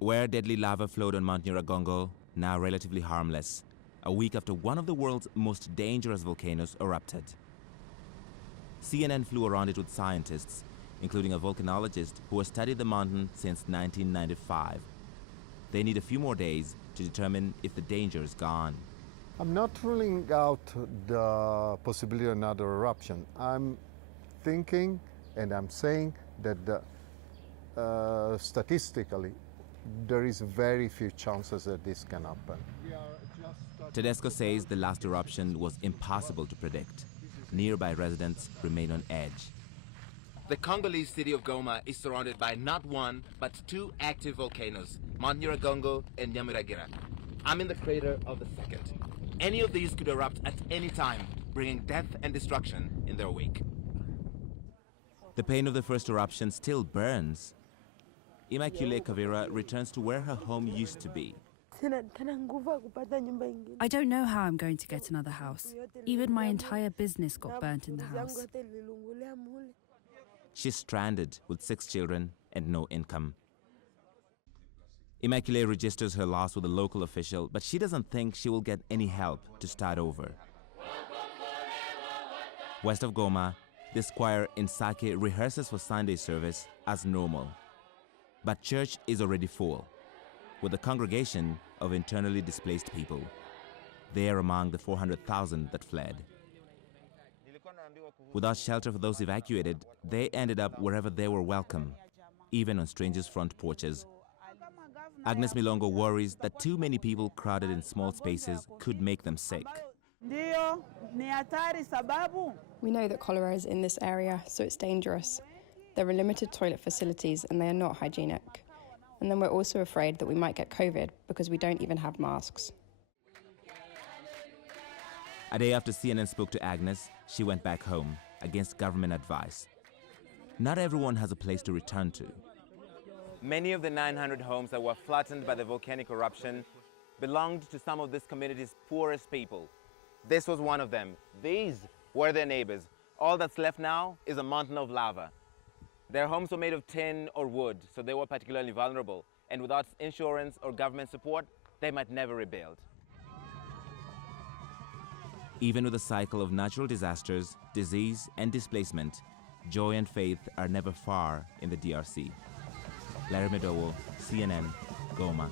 Where deadly lava flowed on Mount Nyiragongo, now relatively harmless, a week after one of the world's most dangerous volcanoes erupted. CNN flew around it with scientists, including a volcanologist who has studied the mountain since 1995. They need a few more days to determine if the danger is gone. I'm not ruling out the possibility of another eruption. I'm thinking and I'm saying that statistically, there is very few chances that this can happen. Tedesco says the last eruption was impossible to predict. Nearby residents remain on edge. The Congolese city of Goma is surrounded by not one, but two active volcanoes, Mount Nyiragongo and Nyamiragira. I'm in the crater of the second. Any of these could erupt at any time, bringing death and destruction in their wake. The pain of the first eruption still burns. Immaculée Kavira returns to where her home used to be. I don't know how I'm going to get another house. Even my entire business got burnt in the house. She's stranded with 6 children and no income. Immaculée registers her loss with a local official, but she doesn't think she will get any help to start over. West of Goma, this choir in Sake rehearses for Sunday service as normal. But church is already full, with a congregation of internally displaced people. They are among the 400,000 that fled. Without shelter for those evacuated, they ended up wherever they were welcome, even on strangers' front porches. Agnes Milongo worries that too many people crowded in small spaces could make them sick. We know that cholera is in this area, so it's dangerous. There are limited toilet facilities and they are not hygienic. And then we're also afraid that we might get COVID because we don't even have masks. A day after CNN spoke to Agnes, she went back home, against government advice. Not everyone has a place to return to. Many of the 900 homes that were flattened by the volcanic eruption belonged to some of this community's poorest people. This was one of them. These were their neighbors. All that's left now is a mountain of lava. Their homes were made of tin or wood, so they were particularly vulnerable. And without insurance or government support, they might never rebuild. Even with a cycle of natural disasters, disease, and displacement, joy and faith are never far in the DRC. Lari, CNN, Goma.